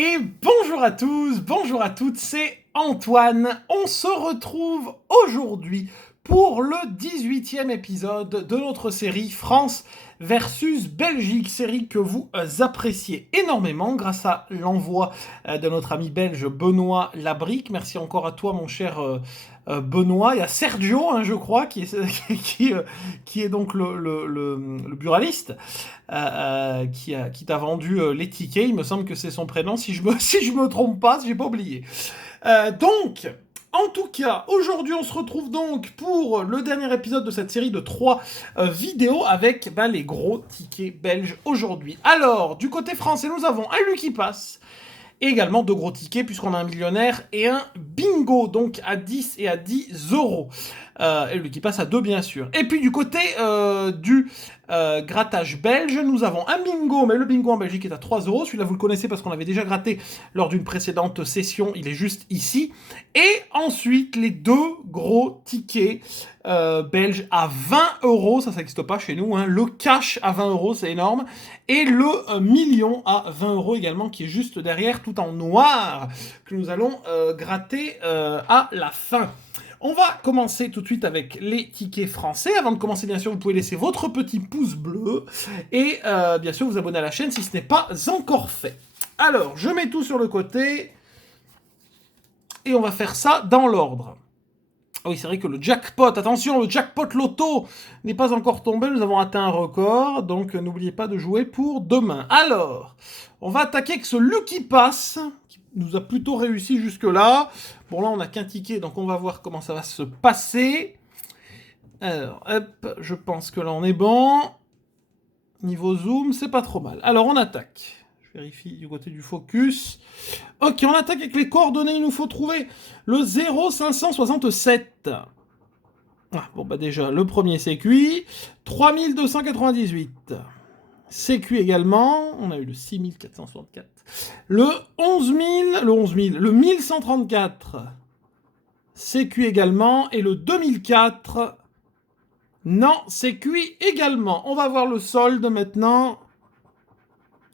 Et bonjour à tous, bonjour à toutes, c'est Antoine. On se retrouve aujourd'hui pour le 18e épisode de notre série France versus Belgique, série que vous appréciez énormément grâce à l'envoi de notre ami belge Benoît Labrique. Merci encore à toi mon cher Benoît. Il y a Sergio, hein, je crois, qui est, qui est donc le buraliste. Qui t'a vendu les tickets. Il me semble que c'est son prénom, si je me trompe pas, si j'ai pas oublié. Donc, en tout cas, aujourd'hui, on se retrouve donc pour le dernier épisode de cette série de 3 vidéos avec les gros tickets belges aujourd'hui. Alors, du côté français, nous avons un Lucky Pass, et également 2 gros tickets, puisqu'on a un millionnaire et un bingo, donc à 10 et à 10 euros. Et le qui passe à 2, bien sûr. Et puis du côté du grattage belge, nous avons un bingo, mais le bingo en Belgique est à 3 euros. Celui-là, vous le connaissez parce qu'on l'avait déjà gratté lors d'une précédente session. Il est juste ici. Et ensuite, les 2 gros tickets belges à 20 euros. Ça n'existe pas chez nous, hein. Le cash à 20 euros, c'est énorme. Et le million à 20 euros également, qui est juste derrière, tout en noir, que nous allons gratter à la fin. On va commencer tout de suite avec les tickets français. Avant de commencer, bien sûr, vous pouvez laisser votre petit pouce bleu et bien sûr vous abonner à la chaîne si ce n'est pas encore fait. Alors, je mets tout sur le côté et on va faire ça dans l'ordre. Ah oui, c'est vrai que le jackpot, attention, le jackpot loto n'est pas encore tombé, nous avons atteint un record, donc n'oubliez pas de jouer pour demain. Alors, on va attaquer avec ce Lucky Pass, qui nous a plutôt réussi jusque-là. Bon, là, on n'a qu'un ticket, donc on va voir comment ça va se passer. Alors, hop, je pense que là, on est bon. Niveau zoom, c'est pas trop mal. Alors, on attaque. Je vérifie du côté du focus. Ok, on attaque avec les coordonnées. Il nous faut trouver le 0567. Ah, bon, déjà, le premier c'est cuit. 3298. C'est cuit également. On a eu le 6464. Le 11000. Le 1134. C'est cuit également. Et le 2004. Non, c'est cuit également. On va voir le solde maintenant.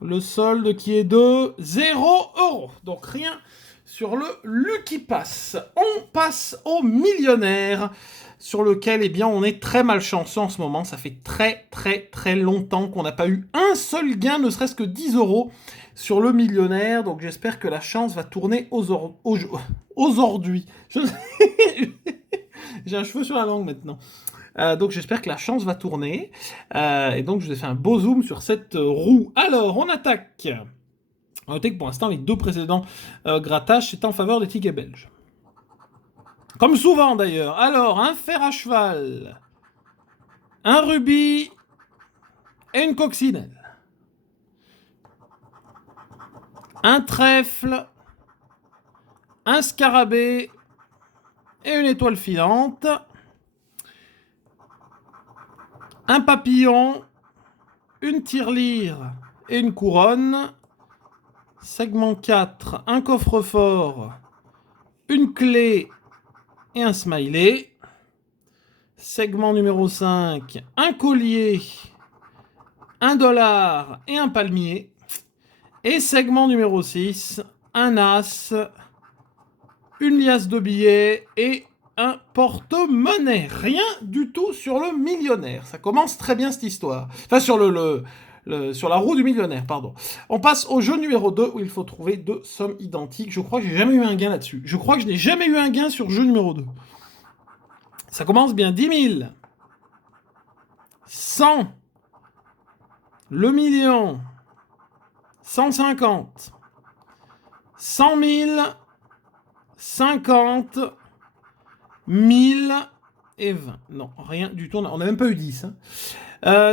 Le solde qui est de 0 euros. Donc rien sur le Lucky Pass. On passe au millionnaire, sur lequel on est très malchanceux en ce moment. Ça fait très longtemps qu'on n'a pas eu un seul gain, ne serait-ce que 10 euros sur le millionnaire. Donc j'espère que la chance va tourner aujourd'hui. J'ai un cheveu sur la langue maintenant. Donc j'espère que la chance va tourner. Et donc je vous ai fait un beau zoom sur cette roue. Alors, on attaque. On note que pour l'instant, les 2 précédents grattages, c'est en faveur des tickets belges. Comme souvent d'ailleurs. Alors, un fer à cheval, un rubis et une coccinelle. Un trèfle, un scarabée et une étoile filante. Un papillon, une tirelire et une couronne. Segment 4, un coffre-fort, une clé et un smiley. Segment numéro 5, un collier, $1 et un palmier. Et segment numéro 6, un as, une liasse de billets et un porte-monnaie. Rien du tout sur le millionnaire. Ça commence très bien cette histoire. Enfin, sur sur la roue du millionnaire, pardon. On passe au jeu numéro 2 où il faut trouver 2 sommes identiques. Je crois que j'ai jamais eu un gain là-dessus. Je crois que je n'ai jamais eu un gain sur jeu numéro 2. Ça commence bien. 10 000. 100. Le million. 150. 100 000. 50. 1000 et 20. Non, rien du tout. On n'a même pas eu 10. Hein.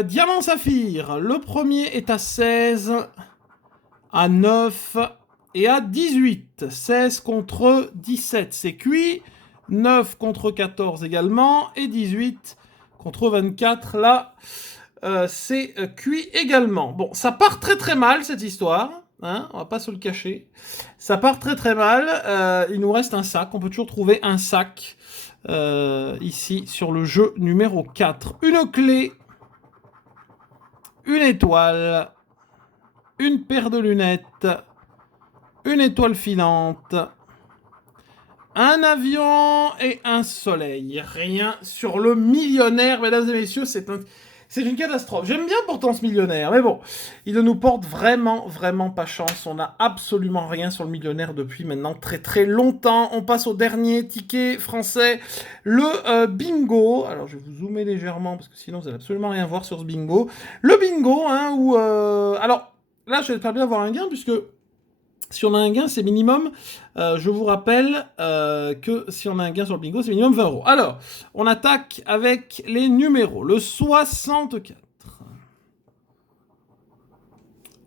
Diamant Saphir. Le premier est à 16, à 9 et à 18. 16 contre 17, c'est cuit. 9 contre 14 également. Et 18 contre 24, là, c'est cuit également. Bon, ça part très mal, cette histoire. Hein, on va pas se le cacher. Ça part très mal. Il nous reste un sac. On peut toujours trouver un sac ici sur le jeu numéro 4. Une clé, une étoile, une paire de lunettes, une étoile filante, un avion et un soleil. Rien sur le millionnaire, mesdames et messieurs, c'est une catastrophe. J'aime bien pourtant ce millionnaire, mais bon, il ne nous porte vraiment, vraiment pas chance. On n'a absolument rien sur le millionnaire depuis maintenant très très longtemps. On passe au dernier ticket français, le bingo. Alors je vais vous zoomer légèrement parce que sinon vous n'allez absolument rien voir sur ce bingo. Le bingo, hein, où... Alors là, je vais pas bien avoir un gain puisque... Si on a un gain, c'est minimum, je vous rappelle que si on a un gain sur le bingo, c'est minimum 20 euros. Alors, on attaque avec les numéros. Le 64.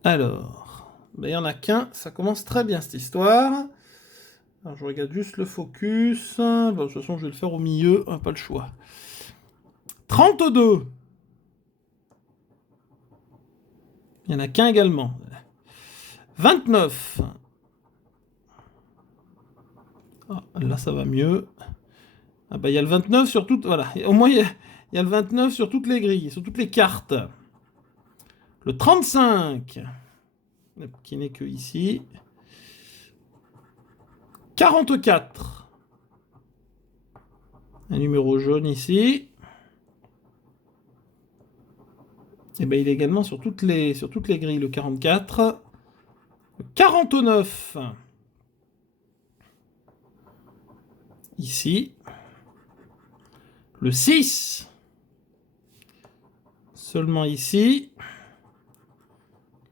Alors, ben, il n'y en a qu'un. Ça commence très bien cette histoire. Alors, je regarde juste le focus. Bon, de toute façon, je vais le faire au milieu. Pas le choix. 32. Il n'y en a qu'un également. 29. Ah, là, ça va mieux. Ah bah, il y a le 29 sur toutes... Voilà, au moins, il y a le 29 sur toutes les grilles, sur toutes les cartes. Le 35, qui n'est que ici. 44. Un numéro jaune ici. Et ben, il est également sur toutes les grilles, le 44. Le 49. Ici. Le 6. Seulement ici.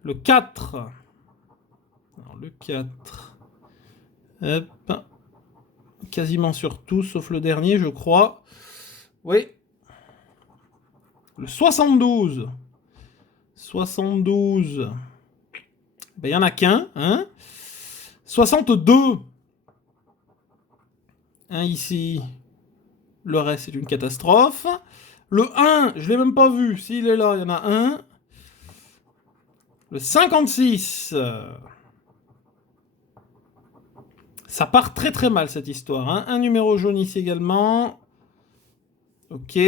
Le 4. Alors, le 4. Hop. Quasiment sur tout, sauf le dernier, je crois. Oui. Le 72. 72. Ben, il n'y en a qu'un. Hein. 62. Un ici. Le reste, c'est une catastrophe. Le 1, je ne l'ai même pas vu. S'il est là, il y en a un. Le 56. Ça part très très mal cette histoire. Hein. Un numéro jaune ici également. Ok.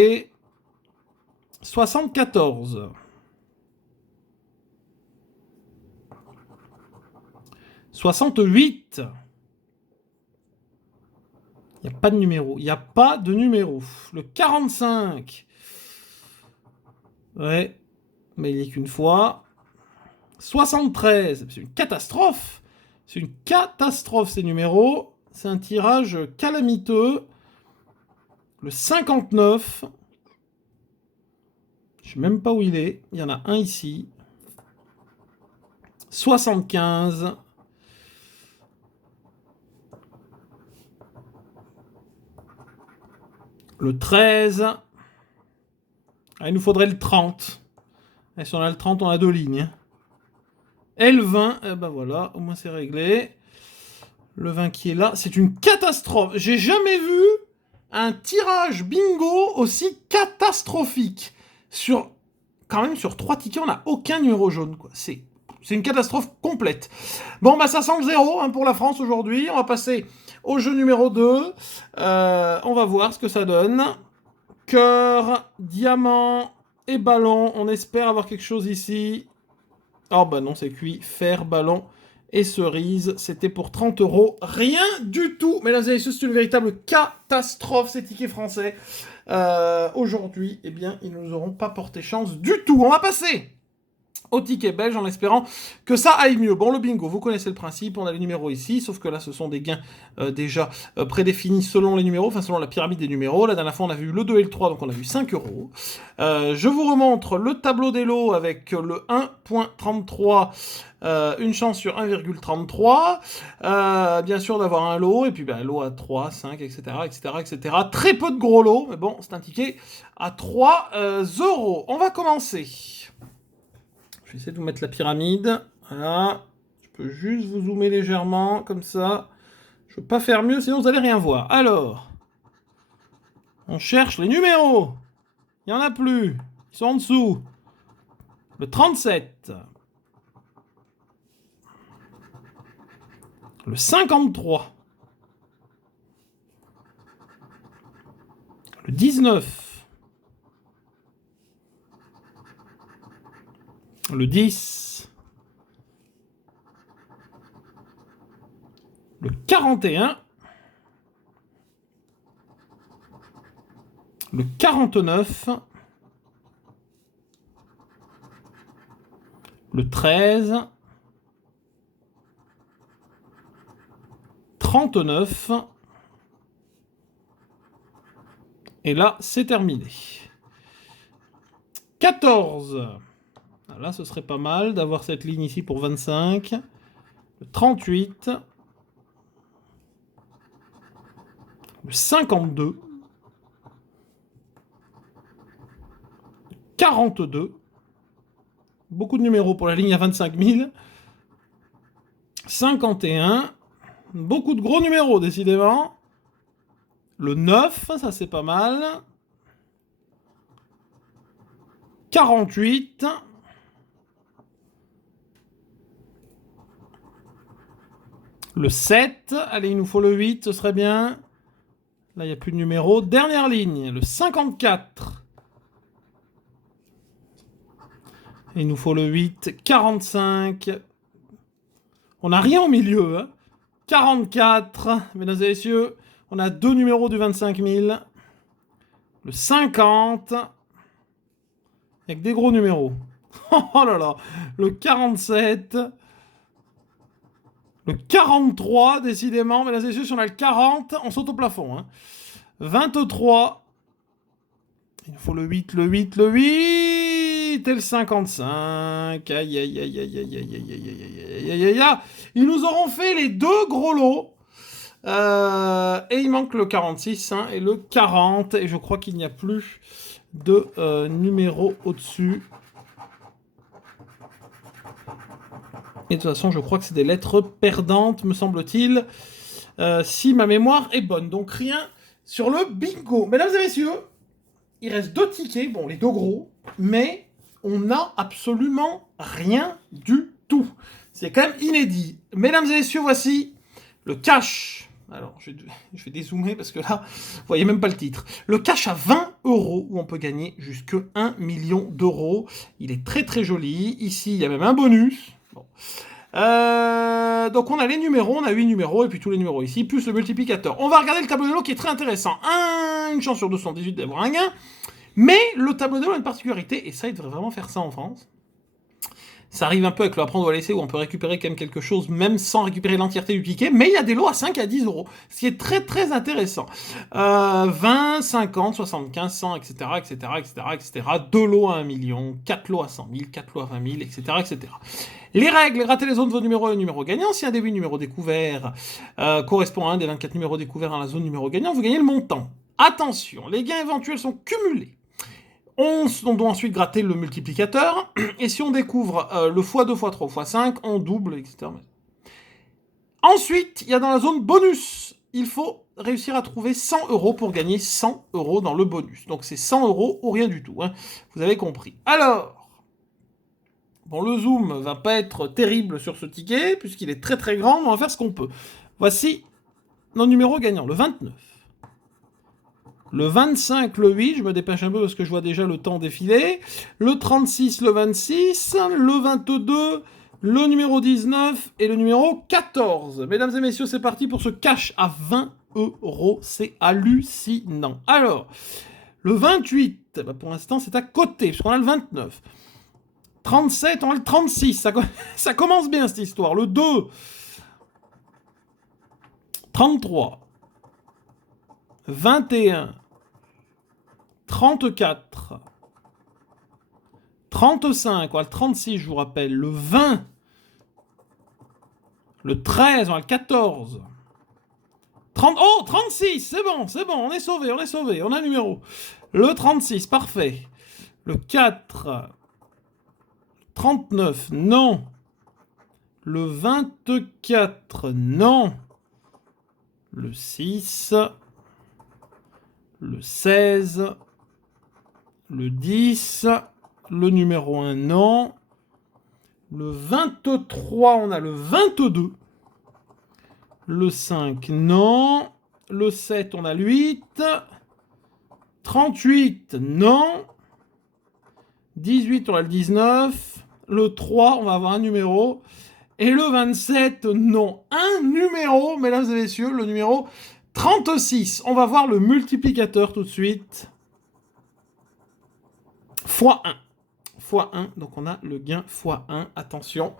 74. 68. Il n'y a pas de numéro. Il n'y a pas de numéro. Le 45. Ouais. Mais il n'y est qu'une fois. 73. C'est une catastrophe. C'est une catastrophe ces numéros. C'est un tirage calamiteux. Le 59. Je ne sais même pas où il est. Il y en a un ici. 75. Le 13. Ah, il nous faudrait le 30. Et si on a le 30, on a deux lignes. Et le 20, eh ben voilà, au moins c'est réglé. Le 20 qui est là, c'est une catastrophe. J'ai jamais vu un tirage bingo aussi catastrophique. Quand même, sur 3 tickets, on n'a aucun numéro jaune, quoi. C'est une catastrophe complète. Bon, bah ça sent le 0 hein, pour la France aujourd'hui. On va passer au jeu numéro 2. On va voir ce que ça donne. Cœur, diamant et ballon. On espère avoir quelque chose ici. Oh bah non, c'est cuit. Fer, ballon et cerise. C'était pour 30 euros. Rien du tout. Mesdames et messieurs, c'est une véritable catastrophe, ces tickets français. Aujourd'hui, eh bien, ils ne nous auront pas porté chance du tout. On va passer au ticket belge en espérant que ça aille mieux. Bon, le bingo, vous connaissez le principe, on a les numéros ici, sauf que là, ce sont des gains déjà prédéfinis selon les numéros, enfin selon la pyramide des numéros. La dernière fois, on a vu le 2 et le 3, donc on a vu 5 euros. Je vous remontre le tableau des lots avec le 1.33, une chance sur 1,33. Bien sûr d'avoir un lot, et puis un lot à 3, 5, etc., etc., etc. Très peu de gros lots, mais bon, c'est un ticket à 3 euros. On va commencer. Je vais essayer de vous mettre la pyramide. Voilà. Je peux juste vous zoomer légèrement, comme ça. Je ne peux pas faire mieux, sinon vous n'allez rien voir. Alors, on cherche les numéros. Il n'y en a plus. Ils sont en dessous. Le 37. Le 53. Le 19. Le 10. le 41, le 49, le 13, 39, et là, c'est terminé. 14. Là, ce serait pas mal d'avoir cette ligne ici pour 25. Le 38. Le 52. 42. Beaucoup de numéros pour la ligne à 25 000. 51. Beaucoup de gros numéros, décidément. Le 9, ça c'est pas mal. 48. Le 7. Allez, il nous faut le 8, ce serait bien. Là, il n'y a plus de numéro. Dernière ligne, le 54. Il nous faut le 8. 45. On n'a rien au milieu. Hein. 44. Mesdames et messieurs, on a 2 numéros du 25 000. Le 50. Avec des gros numéros. Oh là là. Le 47. Le 43, décidément. Mesdames et messieurs, si on a le 40, on saute au plafond. Hein. 23. Il nous faut le 8, le 8, le 8. Et le 55. Aïe, aïe, aïe, aïe, aïe, aïe, aïe, aïe, aïe, aïe, aïe, aïe, aïe. Ils nous auront fait les 2 gros lots. Et il manque le 46 hein, et le 40. Et je crois qu'il n'y a plus de numéro au-dessus. Et de toute façon, je crois que c'est des lettres perdantes, me semble-t-il, si ma mémoire est bonne. Donc rien sur le bingo. Mesdames et messieurs, il reste 2 tickets, bon, les 2 gros, mais on n'a absolument rien du tout. C'est quand même inédit. Mesdames et messieurs, voici le cash. Alors, je vais dézoomer parce que là, vous voyez même pas le titre. Le cash à 20 €, où on peut gagner jusque 1 million d'euros. Il est très très joli. Ici, il y a même un bonus. Bon. Donc on a les numéros, on a 8 numéros, et puis tous les numéros ici, plus le multiplicateur. On va regarder le tableau de lot qui est très intéressant. Une chance sur 218 d'avoir un gain. Mais le tableau de lot a une particularité, et ça, il devrait vraiment faire ça en France. Ça arrive un peu avec le apprendre ou à laisser, où on peut récupérer quand même quelque chose, même sans récupérer l'entièreté du ticket, mais il y a des lots à 5 à 10 €, ce qui est très très intéressant. 20, 50, 75, 100, etc., etc., etc., etc., 2 lots à 1 million, 4 lots à 100 000, 4 lots à 20 000, etc., etc. Les règles, ratez les zones de vos numéros et numéros gagnants. Si un des 8 numéros découverts correspond à un des 24 numéros découverts dans la zone numéro gagnant, vous gagnez le montant. Attention, les gains éventuels sont cumulés. On doit ensuite gratter le multiplicateur, et si on découvre le x2, x3, x5, on double, etc. Ensuite, il y a dans la zone bonus, il faut réussir à trouver 100 € pour gagner 100 € dans le bonus. Donc c'est 100 € ou rien du tout, hein. Vous avez compris. Alors, bon, le zoom va pas être terrible sur ce ticket, puisqu'il est très très grand, mais on va faire ce qu'on peut. Voici nos numéros gagnants, le 29. Le 25, le 8, je me dépêche un peu parce que je vois déjà le temps défiler. Le 36, le 26, le 22, le numéro 19 et le numéro 14. Mesdames et messieurs, c'est parti pour ce cash à 20 €. C'est hallucinant. Alors, le 28, bah pour l'instant, c'est à côté, puisqu'on a le 29. 37, on a le 36. Ça commence bien, cette histoire. Le 2. 33. 21. 34, 35, on a le 36, je vous rappelle, le 20, le 13, on a le 14, 30, oh, 36, c'est bon, on est sauvé, on a le numéro. Le 36, parfait. Le 4, 39, non. Le 24, non. Le 6, le 16, le 10, le numéro 1, non. Le 23, on a le 22. Le 5, non. Le 7, on a le 8. 38, non. 18, on a le 19. Le 3, on va avoir un numéro. Et le 27, non. Un numéro, mesdames et messieurs, le numéro 36. On va voir le multiplicateur tout de suite. Fois 1. Fois 1, donc on a le gain fois 1, attention.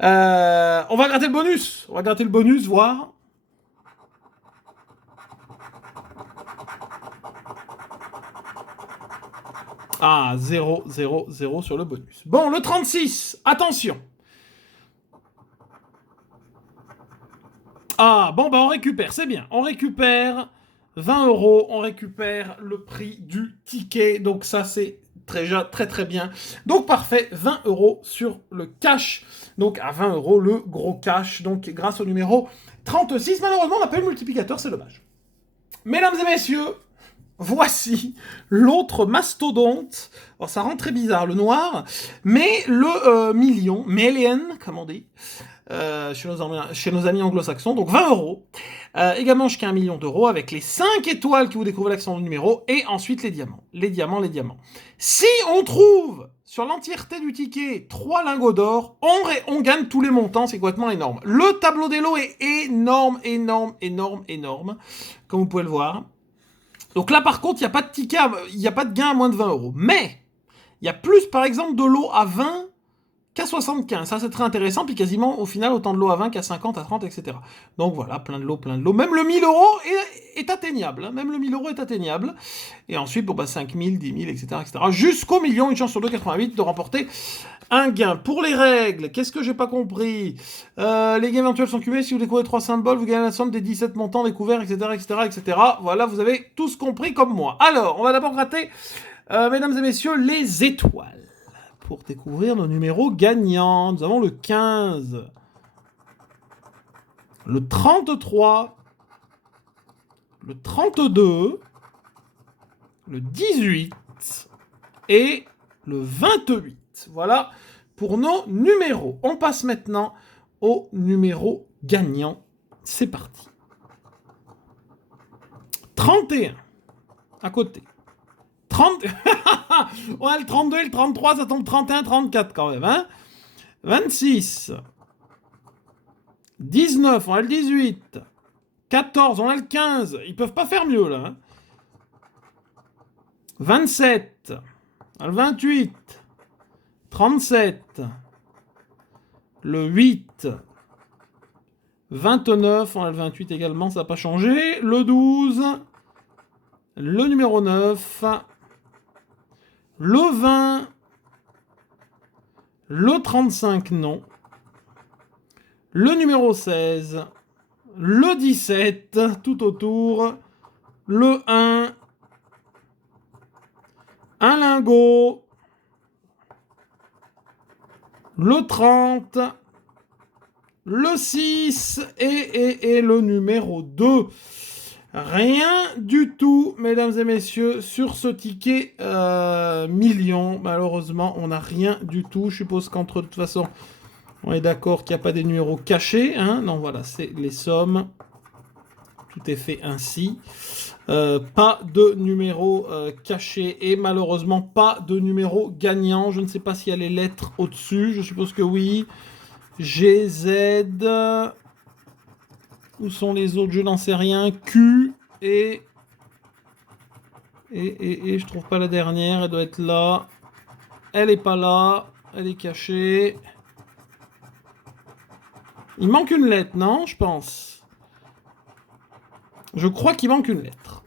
On va gratter le bonus. On va gratter le bonus, voir. Ah, 0, 0, 0 sur le bonus. Bon, le 36, attention. Ah, bon, bah on récupère, c'est bien. On récupère 20 €, on récupère le prix du ticket. Donc ça, c'est déjà très très bien. Donc parfait, 20 € sur le cash. Donc à 20 € le gros cash. Donc grâce au numéro 36, malheureusement, on n'a pas eu le multiplicateur, c'est dommage. Mesdames et messieurs, voici l'autre mastodonte. Alors, ça rend très bizarre, le noir. Mais le million, comme on dit, chez nos amis anglo-saxons. Donc 20 €. Également jusqu'à 1 million d'euros avec les 5 étoiles qui vous découvrez l'accent du numéro. Et ensuite les diamants. Les diamants, les diamants. Si on trouve sur l'entièreté du ticket 3 lingots d'or, on gagne tous les montants. C'est complètement énorme. Le tableau des lots est énorme, énorme, énorme, énorme. Comme vous pouvez le voir. Donc là, par contre, il n'y a pas de ticket, il n'y a pas de gain à moins de 20 €. Mais il y a plus, par exemple, de lots à 20 qu'à 75. Ça, c'est très intéressant. Puis quasiment, au final, autant de lots à 20 qu'à 50, à 30, etc. Donc voilà, plein de lots, plein de lots. Même le 1000 € est atteignable. Hein. Même le 1000 € est atteignable. Et ensuite, bon, bah, 5000, 10 000, etc., etc. Jusqu'au million, une chance sur 2,88 de remporter un gain. Pour les règles, qu'est-ce que j'ai pas compris? Les gains éventuels sont cumulés. Si vous découvrez 3 symboles, vous gagnez la somme des 17 montants découverts, etc., etc., etc. Voilà, vous avez tous compris comme moi. Alors, on va d'abord gratter, mesdames et messieurs, les étoiles. Pour découvrir nos numéros gagnants. Nous avons le 15, le 33, le 32, le 18 et le 28. Voilà pour nos numéros. On passe maintenant au numéro gagnant. C'est parti. 31, à côté. 30... ouais, le 32 et le 33, ça tombe 31, 34 quand même, hein. 26. 19, on a le 18. 14, on a le 15. Ils peuvent pas faire mieux, là. Hein. 27. On a le 28. 37. Le 8. 29, on a le 28 également, ça n'a pas changé. Le 12. Le numéro 9. Le 20, le 35, non. Le numéro 16, le 17, tout autour. Le 1, un lingot. Le 30, le 6 et le numéro 2. Rien du tout, mesdames et messieurs, sur ce ticket million. Malheureusement, on n'a rien du tout. Je suppose qu'entre, de toute façon, on est d'accord qu'il n'y a pas des numéros cachés. Hein. Non, voilà, c'est les sommes. Tout est fait ainsi. Pas de numéros cachés et malheureusement pas de numéros gagnants. Je ne sais pas s'il y a les lettres au-dessus. Je suppose que oui. G, Z... Où sont les autres? Je n'en sais rien. Q et je trouve pas la dernière. Elle doit être là. Elle est pas là. Elle est cachée. Il manque une lettre, non? Je pense. Je crois qu'il manque une lettre.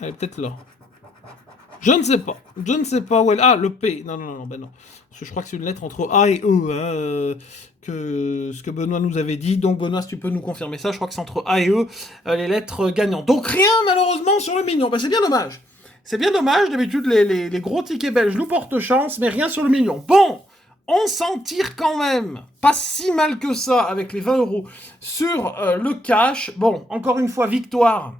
Elle est peut-être là. Je ne sais pas. Je ne sais pas où elle... Ah, le P. Non, non, non, ben non. Parce que je crois que c'est une lettre entre A et E, hein, que ce que Benoît nous avait dit. Donc, Benoît, si tu peux nous confirmer ça, je crois que c'est entre A et E, les lettres gagnantes. Donc, rien, malheureusement, sur le million. Ben, c'est bien dommage. C'est bien dommage. D'habitude, les gros tickets belges nous portent chance, mais rien sur le million. Bon, on s'en tire quand même. Pas si mal que ça, avec les 20 € sur le cash. Bon, encore une fois, victoire...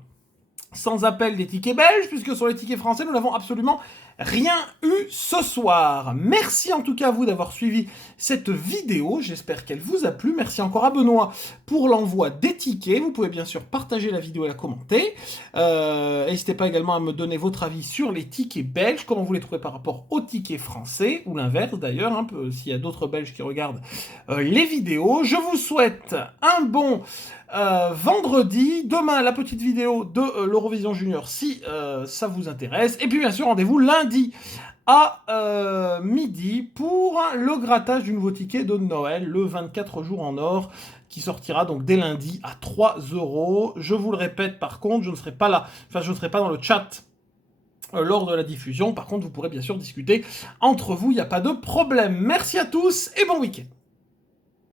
sans appel des tickets belges, puisque sur les tickets français, nous n'avons absolument rien eu ce soir. Merci en tout cas à vous d'avoir suivi cette vidéo, j'espère qu'elle vous a plu. Merci encore à Benoît pour l'envoi des tickets. Vous pouvez bien sûr partager la vidéo et la commenter. N'hésitez pas également à me donner votre avis sur les tickets belges, comment vous les trouvez par rapport aux tickets français, ou l'inverse d'ailleurs, hein, s'il y a d'autres Belges qui regardent les vidéos. Je vous souhaite un bon vendredi. Demain, la petite vidéo de l'Eurovision Junior si ça vous intéresse. Et puis bien sûr, rendez-vous lundi à midi pour le grattage du nouveau ticket de Noël, le 24 jours en or, qui sortira donc dès lundi à 3 €. Je vous le répète, par contre, je ne serai pas là, enfin je ne serai pas dans le chat lors de la diffusion. Par contre, vous pourrez bien sûr discuter entre vous, il n'y a pas de problème. Merci à tous et bon week-end.